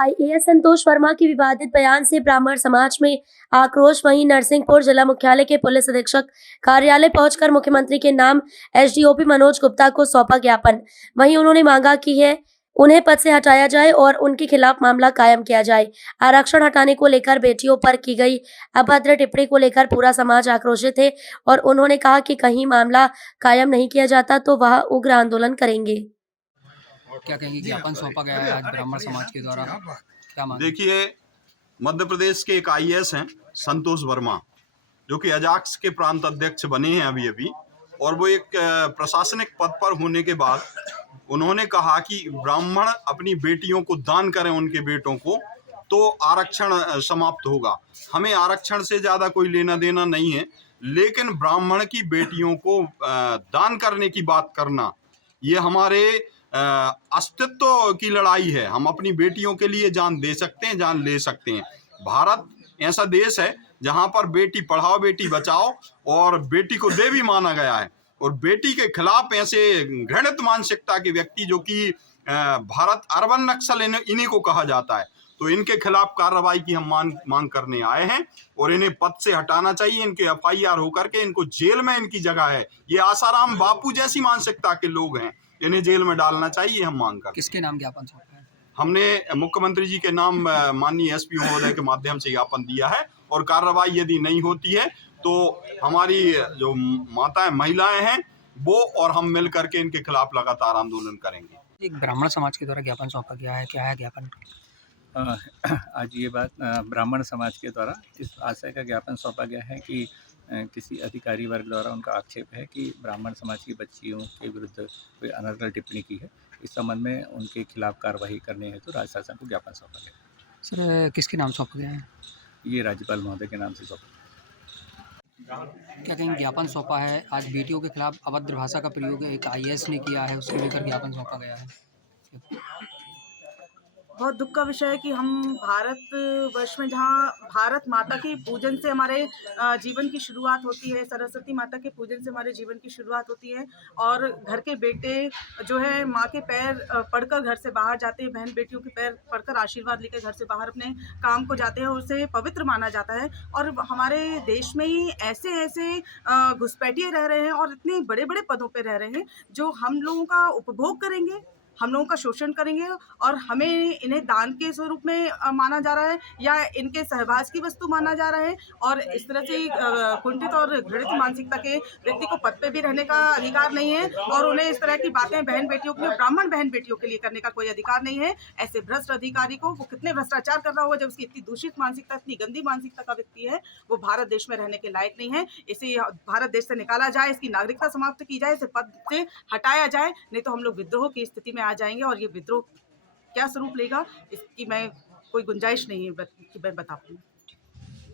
IAS संतोष वर्मा के विवादित बयान से ब्राह्मण समाज में आक्रोश। वहीं नरसिंहपुर जिला मुख्यालय के पुलिस अधीक्षक कार्यालय पहुंचकर मुख्यमंत्री के नाम एसडीओपी मनोज गुप्ता को सौंपा ज्ञापन। वहीं उन्होंने मांगा कि उन्हें पद से हटाया जाए और उनके खिलाफ मामला कायम किया जाए। आरक्षण हटाने को लेकर बेटियों पर की गई अभद्र टिप्पणी को लेकर पूरा समाज आक्रोशित है और उन्होंने कहा कि कहीं मामला कायम नहीं किया जाता तो वह उग्र आंदोलन करेंगे। क्या कहेंगे, ज्ञापन सौंपा गया है आज ब्राह्मण समाज के द्वारा, क्या मांग? देखिए, मध्य प्रदेश के एक आईएएस हैं संतोष वर्मा, जो कि अजाक्स के प्रांत अध्यक्ष बने हैं अभी और वो एक प्रशासनिक पद पर होने के बाद उन्होंने कहा कि ब्राह्मण अपनी बेटियों को दान करें, उनके बेटों को, तो आरक्षण समाप्त होगा। हमें आरक्षण से ज्यादा कोई लेना देना नहीं है, लेकिन ब्राह्मण की बेटियों को दान करने की बात करना, ये हमारे अस्तित्व की लड़ाई है। हम अपनी बेटियों के लिए जान दे सकते हैं, जान ले सकते हैं। भारत ऐसा देश है जहां पर बेटी पढ़ाओ बेटी बचाओ और बेटी को देवी माना गया है, और बेटी के खिलाफ ऐसे घृणित मानसिकता के व्यक्ति, जो कि भारत अर्बन नक्सल इन्हीं को कहा जाता है, तो इनके खिलाफ कार्रवाई की हम मांग करने आए हैं और इन्हें पद से हटाना चाहिए। इनके एफआईआर होकर के इनको जेल में इनकी जगह है। ये आसाराम बापू जैसी मानसिकता के लोग हैं, इन्हें जेल में डालना चाहिए, हम मांग कर। किसके नाम ज्ञापन सौंपा है? हमने मुख्यमंत्री जी के नाम माननीय एसपी महोदय के माध्यम से ज्ञापन दिया है, और कार्रवाई यदि नहीं होती है तो हमारी जो माताएं महिलाएं हैं वो और हम मिल करके इनके खिलाफ लगातार आंदोलन करेंगे। एक ब्राह्मण समाज के द्वारा ज्ञापन सौंपा गया है, क्या है ज्ञापन? आज ये बात ब्राह्मण समाज के द्वारा इस आशय का ज्ञापन सौंपा गया है कि किसी अधिकारी वर्ग द्वारा उनका आक्षेप है कि ब्राह्मण समाज की बच्चियों के विरुद्ध कोई अनर्गल टिप्पणी की है। इस संबंध में उनके खिलाफ कार्रवाई करने हेतु राज्य शासन को ज्ञापन सौंपा गया। सर, किसके नाम सौंपा गया है? ये राज्यपाल महोदय के नाम से सौंपा। क्या कहेंगे, ज्ञापन सौंपा है आज बेटियों के खिलाफ अभद्र भाषा का प्रयोग एक आईएएस ने किया है, उसको लेकर ज्ञापन सौंपा गया है। बहुत दुख का विषय है कि हम भारतवर्ष में, जहाँ भारत माता के पूजन से हमारे जीवन की शुरुआत होती है, सरस्वती माता के पूजन से हमारे जीवन की शुरुआत होती है, और घर के बेटे जो है माँ के पैर पढ़कर घर से बाहर जाते हैं, बहन बेटियों के पैर पढ़कर आशीर्वाद लेकर घर से बाहर अपने काम को जाते हैं, उसे पवित्र माना जाता है। और हमारे देश में ही ऐसे ऐसे घुसपैठिए रह रहे हैं और इतने बड़े बड़े पदों पर रह रहे हैं जो हम लोगों का उपभोग करेंगे, हम लोगों का शोषण करेंगे, और हमें इन्हें दान के स्वरूप में माना जा रहा है या इनके सहवास की वस्तु माना जा रहा है। और इस तरह से कुंठित और घृणित मानसिकता के व्यक्ति को पद पे भी रहने का अधिकार नहीं है, और उन्हें इस तरह की बातें बहन बेटियों के लिए, ब्राह्मण बहन बेटियों के लिए करने का कोई अधिकार नहीं है। ऐसे भ्रष्ट अधिकारी को, वो कितने भ्रष्टाचार कर रहा होगा जब उसकी इतनी दूषित मानसिकता, इतनी गंदी मानसिकता का व्यक्ति है, वो भारत देश में रहने के लायक नहीं है। इसे भारत देश से निकाला जाए, इसकी नागरिकता समाप्त की जाए, इसे पद से हटाया जाए, नहीं तो हम लोग विद्रोह की स्थिति में आ जाएंगे। और ये विद्रोह क्या स्वरूप लेगा, इसकी मैं कोई गुंजाइश नहीं है कि मैं बता पाऊँ।